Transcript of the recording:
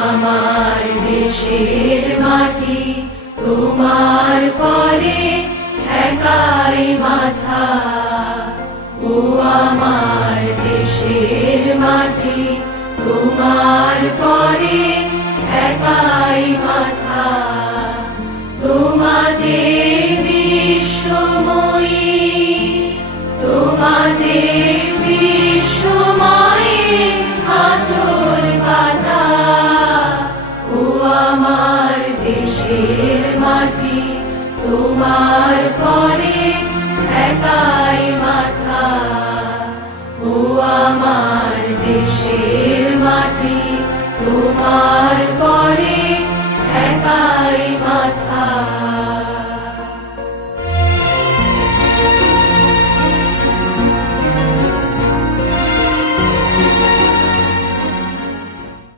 আমার দেশের মাটি তোমার পরে ঠেকাই মাথা। ও আমার দেশের মাটি তোমার পরে ঠেকাই মাথা। তোমাদের বিশ্বময়ী, তোমাদের বিশ্বময়ী আঁচল পাতা। ও আমার দেশের মাটি তোমার পরে ঠেকাই মাথা। ও আমার দেশের মাটি তোমার